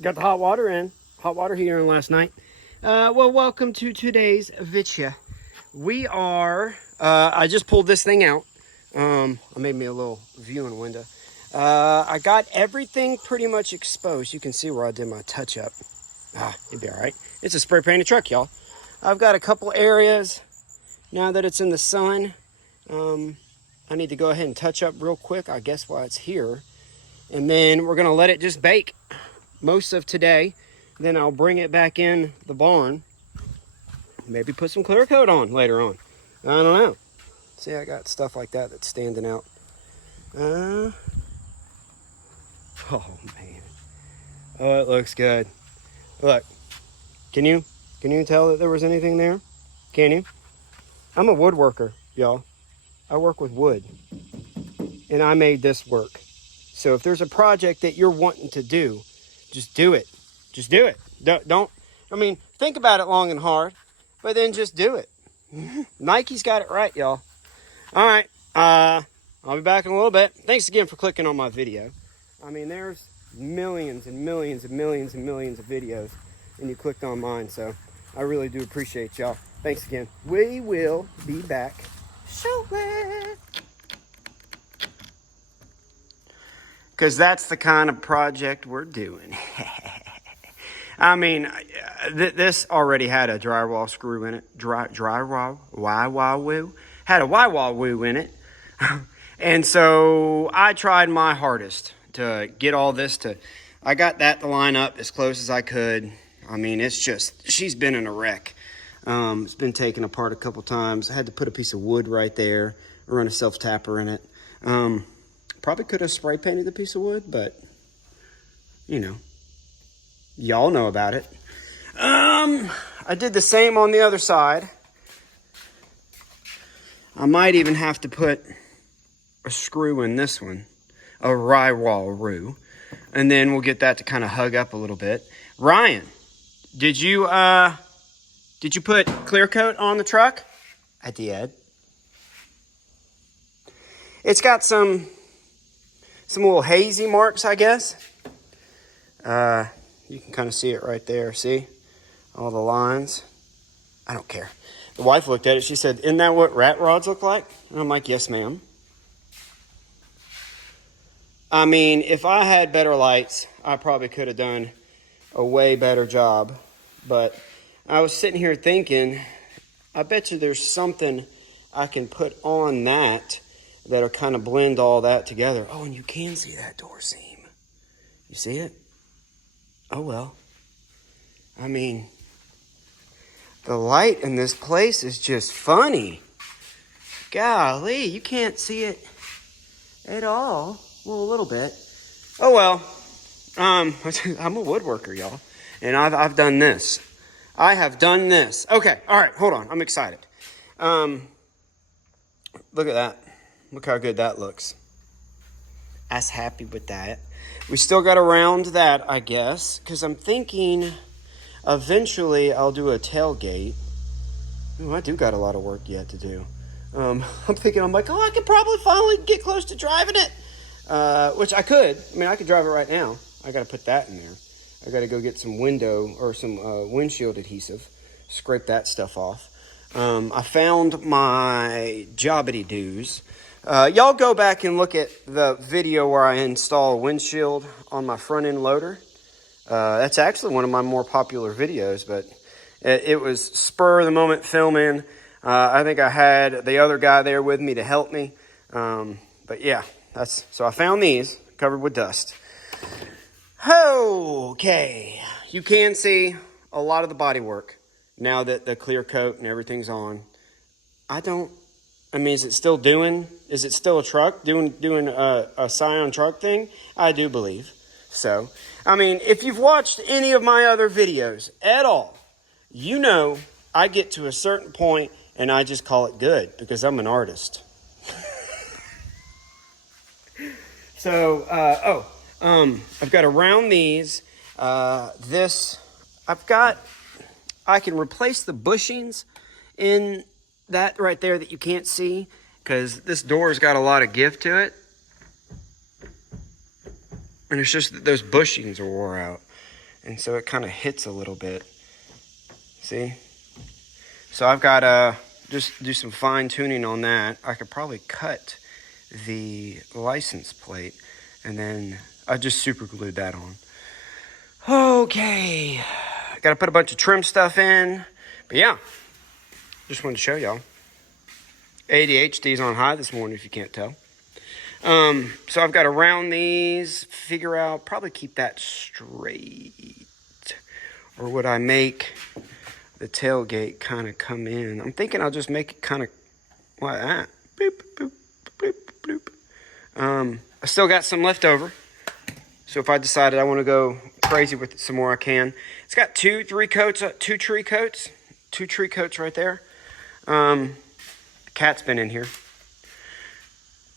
got the hot water heater in last night. Well, welcome to today's video. We are, I just pulled this thing out. I made me a little viewing window. I got everything pretty much exposed. You can see where I did my touch up. It'd be all right. It's a spray painted truck, y'all. I've got a couple areas now that it's in the sun. I need to go ahead and touch up real quick, I guess, while it's here. And then we're going to let it just bake most of today. Then I'll bring it back in the barn. Maybe put some clear coat on later on. I don't know. See, I got stuff like that that's standing out. Oh, man. Oh, it looks good. Look. Can you tell that there was anything there? Can you? I'm a woodworker, y'all. I work with wood. And I made this work. So if there's a project that you're wanting to do, just do it. Just do it. Don't I mean, think about it long and hard, but then just do it. Nike's got it right, y'all. All right. I'll be back in a little bit. Thanks again for clicking on my video. I mean, there's millions and millions and millions and millions of videos, and you clicked on mine, so I really do appreciate y'all. Thanks again. We will be back shortly. Because that's the kind of project we're doing. I mean, this already had a drywall screw in it. Drywall, woo. Had a woo in it. And so I tried my hardest to get all this to... I got that to line up as close as I could. I mean, it's just... She's been in a wreck. It's been taken apart a couple times. I had to put a piece of wood right there. Run a self-tapper in it. Probably could have spray painted the piece of wood, but, you know, y'all know about it. I did the same on the other side. I might even have to put a screw in this one, a drywall, and then we'll get that to kind of hug up a little bit. Ryan, did you put clear coat on the truck? I did. It's got some little hazy marks, I guess. You can kind of see it right there. See? All the lines. I don't care. The wife looked at it. She said, "Isn't that what rat rods look like?" And I'm like, "Yes, ma'am." I mean, if I had better lights, I probably could have done a way better job. But I was sitting here thinking, I bet you there's something I can put on that that'll kind of blend all that together. Oh, and you can see that door seam. You see it? Oh, well. I mean, the light in this place is just funny. Golly, you can't see it at all. Well, a little bit. Oh, well. I'm a woodworker, y'all. And I've done this. I have done this. Okay, all right, hold on. I'm excited. Look at that. Look how good that looks. I was happy with that. We still got to round that, I guess, because I'm thinking eventually I'll do a tailgate. Ooh, I do got a lot of work yet to do. I'm thinking, I could probably finally get close to driving it, which I could. I mean, I could drive it right now. I got to put that in there. I got to go get some window or some windshield adhesive, scrape that stuff off. I found my jobbity-doos. Y'all go back and look at the video where I install a windshield on my front end loader. That's actually one of my more popular videos, but it was spur of the moment filming. I think I had the other guy there with me to help me. But yeah, so I found these covered with dust. Okay, you can see a lot of the body work now that the clear coat and everything's on. Is it still a truck doing a SCION truck thing? I do believe so. I mean, if you've watched any of my other videos at all, you know I get to a certain point and I just call it good because I'm an artist. So, I've got to round these. I can replace the bushings in that right there that you can't see because this door's got a lot of give to it. And it's just that those bushings are wore out. and so it kind of hits a little bit. See? So I've got to just do some fine tuning on that. I could probably cut the license plate, and then I just super glued that on. Okay, got to put a bunch of trim stuff in, but yeah, just wanted to show y'all. ADHD's on high this morning, if you can't tell. So I've got to round these, figure out, probably keep that straight, or would I make the tailgate kind of come in? I'm thinking I'll just make it kind of like that. Boop, boop, boop, boop. I still got some left over, so if I decided I want to go crazy with it some more, I can. It's got two tree coats right there. The cat's been in here.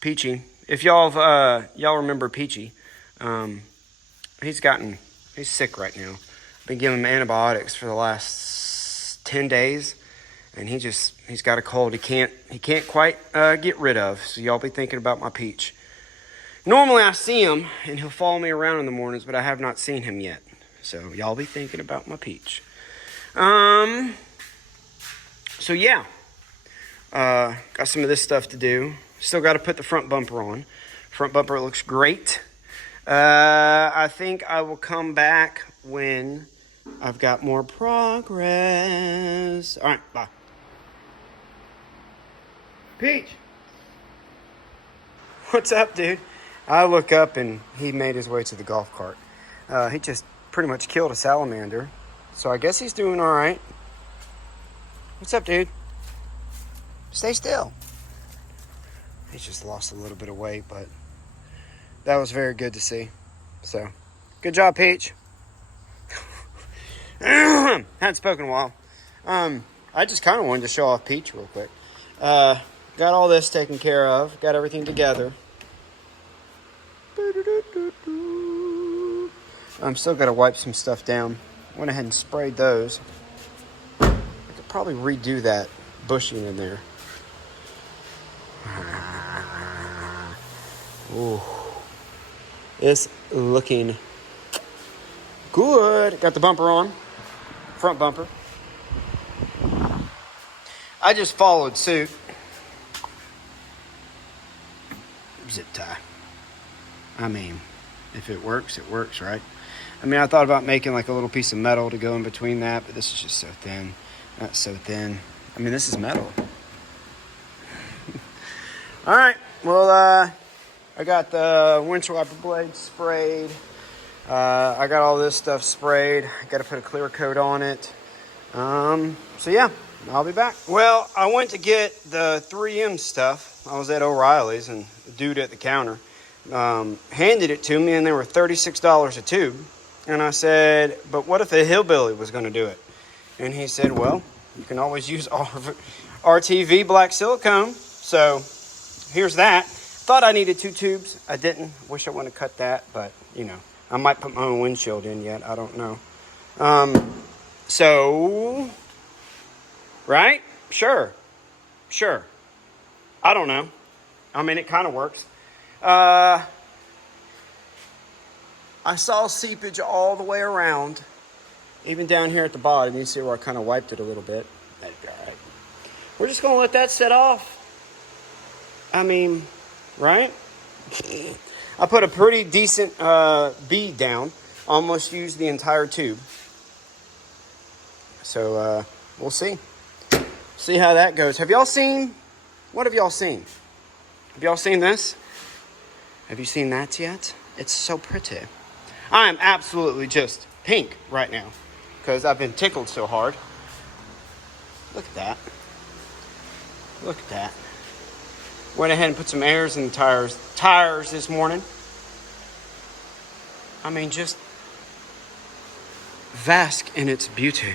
Peachy, if y'all remember Peachy, he's sick right now. I've been giving him antibiotics for the last 10 days, and he's got a cold he can't quite get rid of. So y'all be thinking about my Peach. Normally I see him and he'll follow me around in the mornings, but I have not seen him yet. So y'all be thinking about my Peach. So yeah, got some of this stuff to do. Still got to put the front bumper on. Front bumper looks great. I think I will come back when I've got more progress. All right, bye. Peach. What's up, dude? I look up and he made his way to the golf cart. He just pretty much killed a salamander. So I guess he's doing all right. What's up, dude? Stay still. He's just lost a little bit of weight, but that was very good to see. So, good job, Peach. Hadn't spoken in a while. I just kind of wanted to show off Peach real quick. Got all this taken care of. Got everything together. I'm still got to wipe some stuff down. Went ahead and sprayed those. I could probably redo that bushing in there. Ooh. It's looking good. Got the bumper on. Front bumper. I just followed suit. Zip tie. I mean, if it works, right? I mean, I thought about making like a little piece of metal to go in between that, but this is just so thin. Not so thin. I mean, this is metal. All right. Well, I got the windshield wiper blade sprayed. I got all this stuff sprayed. I got to put a clear coat on it. So yeah, I'll be back. Well, I went to get the 3M stuff. I was at O'Reilly's, and the dude at the counter handed it to me, and they were $36 a tube. And I said, but what if a hillbilly was going to do it? And he said, well, you can always use RTV black silicone. So here's that. Thought I needed 2 tubes. I didn't. Wish I wouldn't have cut that, but you know, I might put my own windshield in yet. I don't know. So, right? Sure. I don't know. I mean, it kind of works. I saw seepage all the way around, even down here at the bottom. You see where I kind of wiped it a little bit. That'd be all right. We're just going to let that set off. I mean, right? I put a pretty decent bead down. Almost used the entire tube. So, we'll see. See how that goes. Have y'all seen? What have y'all seen? Have y'all seen this? Have you seen that yet? It's so pretty. I am absolutely just pink right now because I've been tickled so hard. Look at that. Look at that. Went ahead and put some airs in the tires this morning. I mean, just bask in its beauty.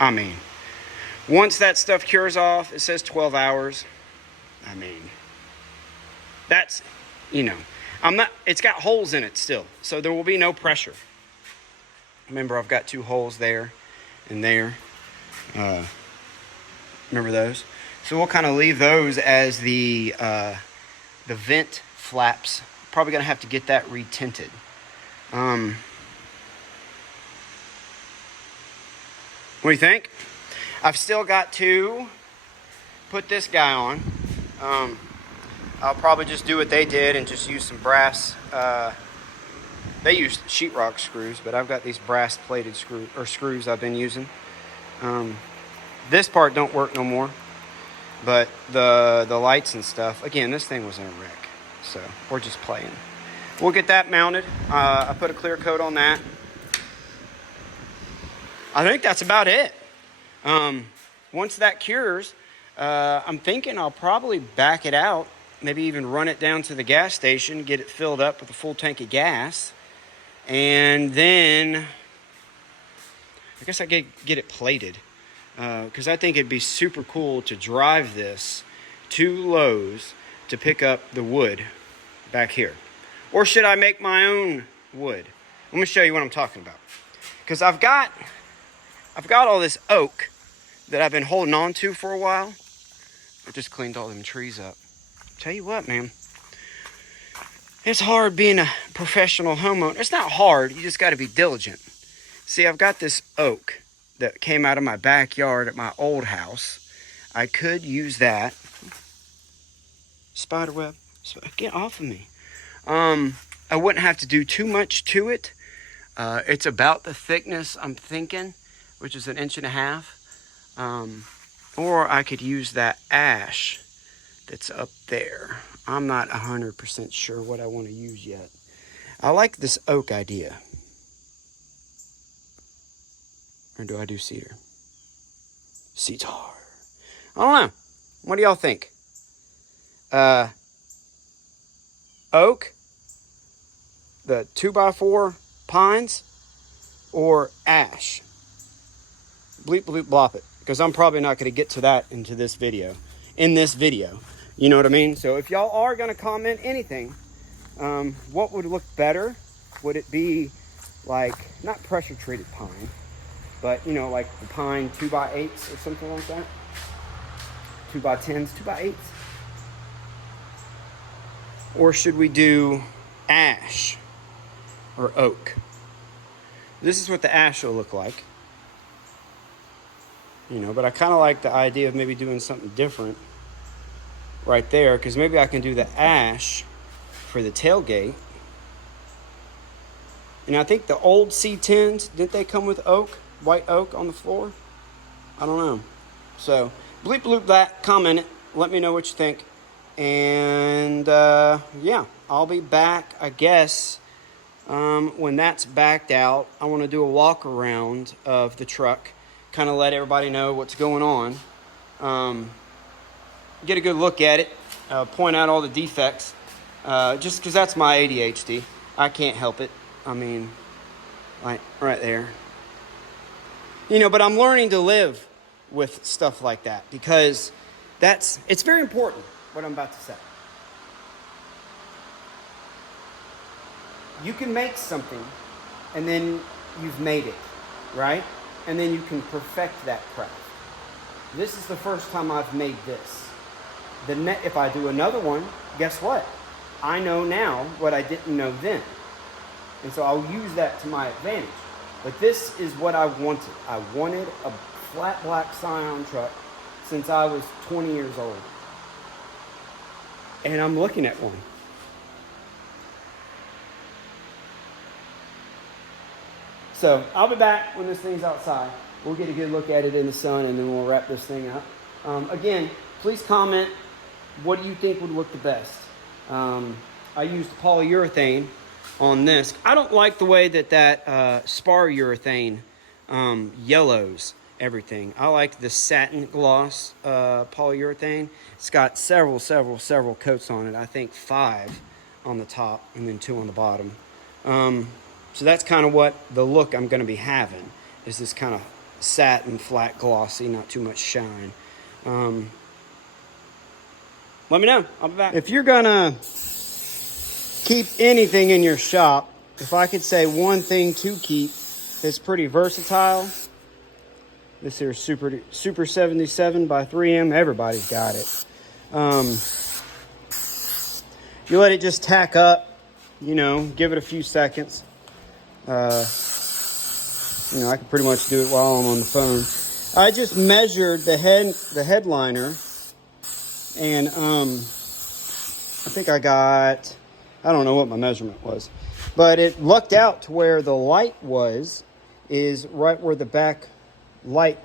I mean, once that stuff cures off, it says 12 hours. I mean, that's, you know, it's got holes in it still, so there will be no pressure. Remember, I've got 2 holes there and there. Remember those? So we'll kind of leave those as the vent flaps. Probably going to have to get that retinted. What do you think? I've still got to put this guy on. I'll probably just do what they did and just use some brass. They used sheetrock screws, but I've got these brass plated screws I've been using. This part don't work no more, but the lights and stuff, again, this thing was in a wreck, so we're just playing. We'll get that mounted. I put a clear coat on that. I think that's about it. Once that cures, I'm thinking I'll probably back it out, maybe even run it down to the gas station, get it filled up with a full tank of gas, and then I guess I get it plated, because I think it'd be super cool to drive this to Lowe's to pick up the wood back here. Or should I make my own wood? Let me show you what I'm talking about. Because I've got all this oak that I've been holding on to for a while. I just cleaned all them trees up. Tell you what, man. It's hard being a professional homeowner. It's not hard. You just got to be diligent. See, I've got this oak that came out of my backyard at my old house. I could use that. Spiderweb. Get off of me. I wouldn't have to do too much to it. It's about the thickness I'm thinking, which is 1.5 inches. Or I could use that ash that's up there. I'm not 100% sure what I want to use yet. I like this oak idea. Or do I do cedar? Cedar. I don't know. What do y'all think? Oak, the 2x4 pines, or ash? Bleep, bloop, blop it. Because I'm probably not going to get to that in this video. You know what I mean? So if y'all are going to comment anything, what would look better? Would it be like, not pressure treated pine, but you know, like the pine 2x8s or something like that? 2x10s, 2x8s? Or should we do ash or oak? This is what the ash will look like. You know, but I kind of like the idea of maybe doing something different right there, because maybe I can do the ash for the tailgate. And I think the old C10s, didn't they come with oak, white oak on the floor? I don't know. So, bleep bloop that, comment it, let me know what you think. And yeah, I'll be back, I guess, when that's backed out. I want to do a walk around of the truck, kind of let everybody know what's going on. Get a good look at it, point out all the defects, just because that's my ADHD. I can't help it. I mean, like right there. You know, but I'm learning to live with stuff like that, because it's very important what I'm about to say. You can make something and then you've made it, right? And then you can perfect that craft. This is the first time I've made this. If I do another one, guess what? I know now what I didn't know then. And so I'll use that to my advantage. But this is what I wanted. I wanted a flat black SCION truck since I was 20 years old. And I'm looking at one. So I'll be back when this thing's outside. We'll get a good look at it in the sun, and then we'll wrap this thing up. Again, please comment. What do you think would look the best? I used polyurethane on this. I don't like the way that spar urethane yellows everything. I like the satin gloss polyurethane. It's got several coats on it. I think 5 on the top and then 2 on the bottom. So that's kind of what the look I'm going to be having, is this kind of satin, flat, glossy, not too much shine. Let me know. I'll be back. If you're going to keep anything in your shop, if I could say one thing to keep that's pretty versatile, this here Super 77 by 3M, everybody's got it. You let it just tack up, you know, give it a few seconds. You know, I can pretty much do it while I'm on the phone. I just measured the headliner, and I think I got, I don't know what my measurement was, but it lucked out to where the light is right where the back light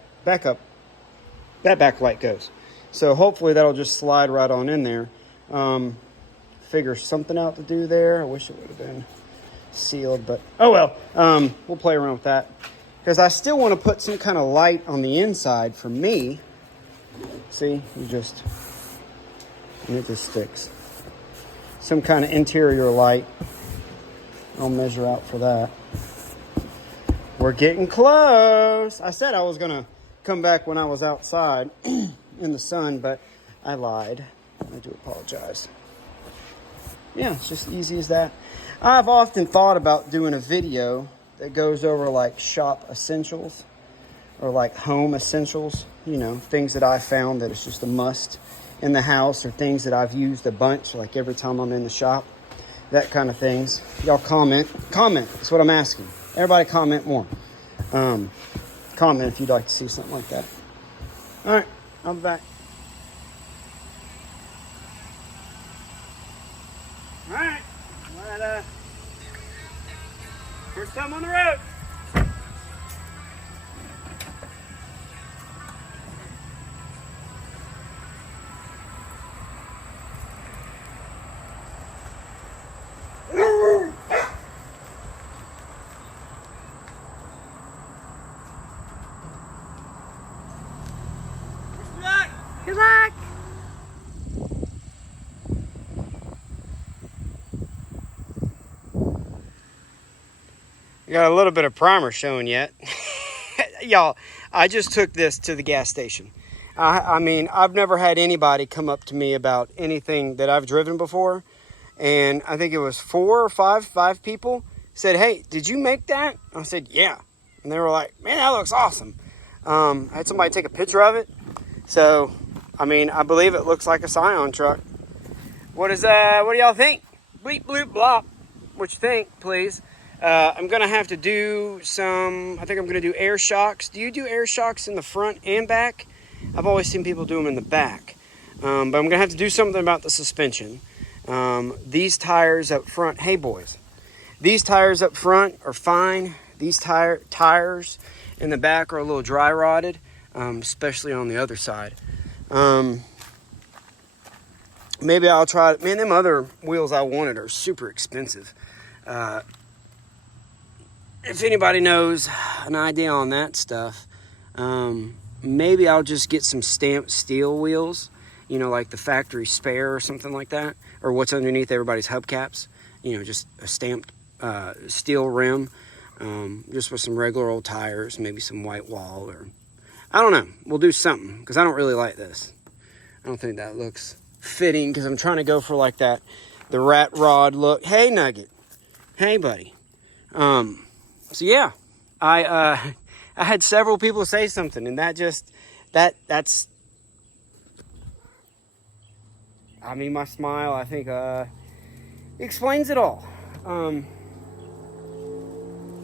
goes. So hopefully that'll just slide right on in there. Figure something out to do there. I wish it would have been sealed, but oh well. We'll play around with that, because I still want to put some kind of light on the inside for me. See, and it just sticks. Some kind of interior light. I'll measure out for that. We're getting close. I said I was gonna come back when I was outside in the sun, but I lied. I do apologize. Yeah, it's just easy as that. I've often thought about doing a video that goes over like shop essentials or like home essentials, you know, things that I found that it's just a must in the house, or things that I've used a bunch, like every time I'm in the shop, that kind of things. Y'all comment. That's what I'm asking. Everybody comment more. Comment if you'd like to see something like that. All right, I'll be back. All right, first time on the road. Good luck. Got a little bit of primer showing yet. Y'all, I just took this to the gas station. I mean, I've never had anybody come up to me about anything that I've driven before. And I think it was five people said, "Hey, did you make that?" I said, "Yeah." And they were like, "Man, that looks awesome." I had somebody take a picture of it. So, I mean, I believe it looks like a SCION truck. What do y'all think? Bleep, bloop, blop. What you think, please? I'm going to have to do I think I'm going to do air shocks. Do you do air shocks in the front and back? I've always seen people do them in the back. But I'm going to have to do something about the suspension. These tires up front, hey boys, these tires up front are fine. These tires in the back are a little dry rotted, especially on the other side. Maybe I'll try, man, them other wheels I wanted are super expensive. If anybody knows an idea on that stuff, maybe I'll just get some stamped steel wheels, you know, like the factory spare or something like that, or what's underneath everybody's hubcaps, you know, just a stamped steel rim, just with some regular old tires, maybe some white wall, or I don't know. We'll do something, because I don't really like this. I don't think that looks fitting, because I'm trying to go for like the rat rod look. Hey, Nugget. Hey, buddy. So yeah, I had several people say something, and that's, I mean, my smile, I think, explains it all. How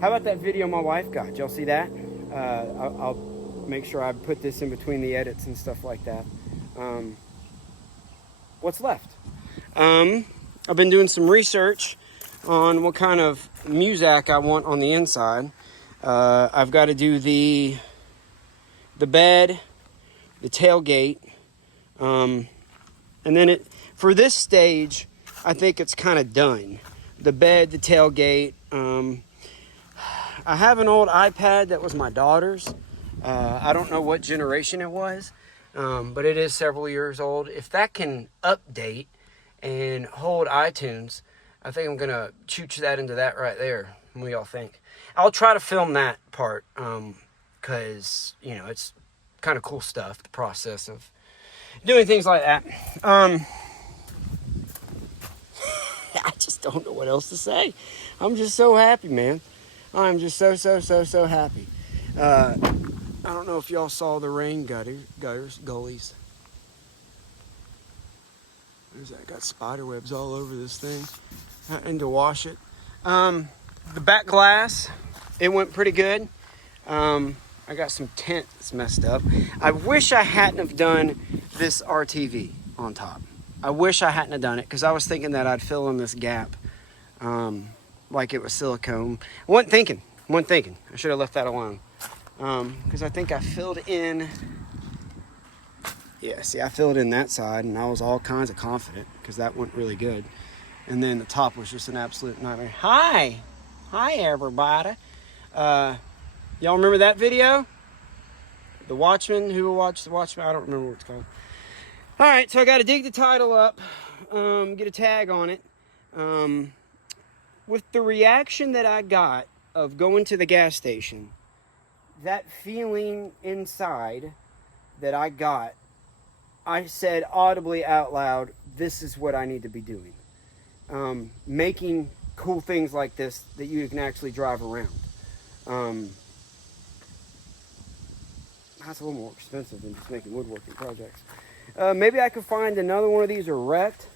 about that video my wife got? Did y'all see that? I'll make sure I put this in between the edits and stuff like that. What's left? I've been doing some research on what kind of muzak I want on the inside. I've got to do the bed, the tailgate, and then for this stage, I think it's kind of done. The bed, the tailgate. I have an old iPad that was my daughter's. I don't know what generation it was, but it is several years old. If that can update and hold iTunes, I think I'm going to chooch that into that right there. What do y'all think? I'll try to film that part, because, you know, it's kind of cool stuff, the process of doing things like that. I just don't know what else to say. I'm just so happy, man. I'm just so happy. I don't know if y'all saw the rain gullies. There's that, got spider webs all over this thing. And to wash it. the back glass, it went pretty good. I got some tint that's messed up. I wish I hadn't have done this RTV on top. I wish I hadn't have done it because I was thinking that I'd fill in this gap like it was silicone. I wasn't thinking. I should have left that alone because I think I filled in. Yeah, see, I filled in that side and I was all kinds of confident because that went really good. And then the top was just an absolute nightmare. Hi everybody. Y'all remember that video? The Watchman, who will watch The Watchman? I don't remember what it's called. All right, so I got to dig the title up, get a tag on it. With the reaction that I got of going to the gas station, that feeling inside that I got, I said audibly out loud, this is what I need to be doing. Making cool things like this that you can actually drive around. That's a little more expensive than just making woodworking projects. Maybe I could find another one of these wrecked,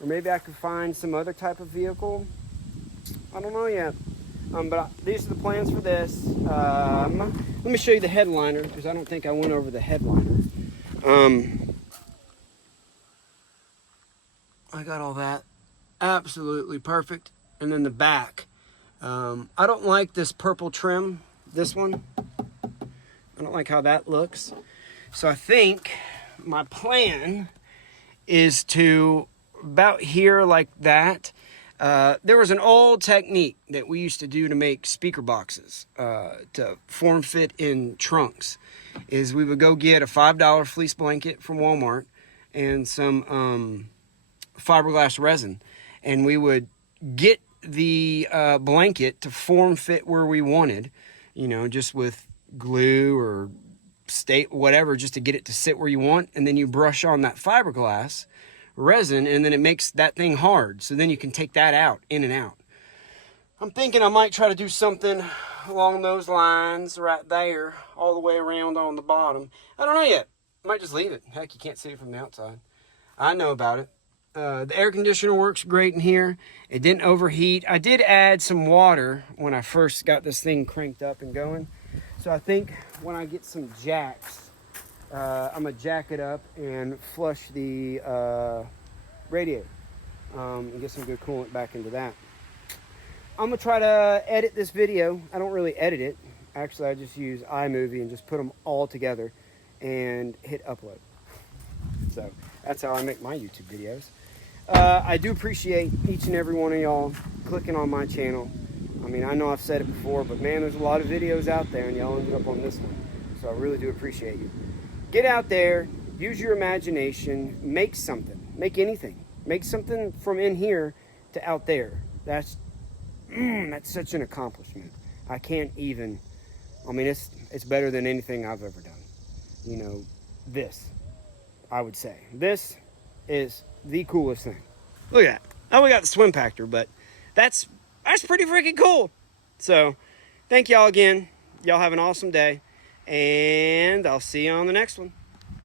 or maybe I could find some other type of vehicle. I don't know yet. But these are the plans for this. Let me show you the headliner because I don't think I went over the headliner. I got all that absolutely perfect. And then the back. I don't like this purple trim, this one. I don't like how that looks. So I think my plan is to about here like that. There was an old technique that we used to do to make speaker boxes to form fit in trunks. Is we would go get a $5 fleece blanket from Walmart and some fiberglass resin, and we would get the blanket to form fit where we wanted, just with glue or whatever, just to get it to sit where you want, and then you brush on that fiberglass resin, and then it makes that thing hard, so then you can take that out, in and out. I'm thinking I might try to do something along those lines right there, all the way around on the bottom. I don't know yet. I might just leave it. Heck, you can't see it from the outside. I know about it. The air conditioner works great in here. It didn't overheat. I did add some water when I first got this thing cranked up and going. So I think when I get some jacks, I'm going to jack it up and flush the radiator and get some good coolant back into that. I'm going to try to edit this video. I don't really edit it. Actually, I just use iMovie and just put them all together and hit upload. So that's how I make my YouTube videos. I do appreciate each and every one of y'all clicking on my channel. I mean, I know I've said it before, but man, there's a lot of videos out there and y'all ended up on this one. So I really do appreciate you. Get out there, use your imagination, make something, make anything. Make something from in here to out there. That's such an accomplishment. I can't even, it's better than anything I've ever done. This, I would say. This is the coolest thing. Look at that. Oh, we got the swim factor, but that's pretty freaking cool. So, thank y'all again. Y'all have an awesome day, and I'll see you on the next one.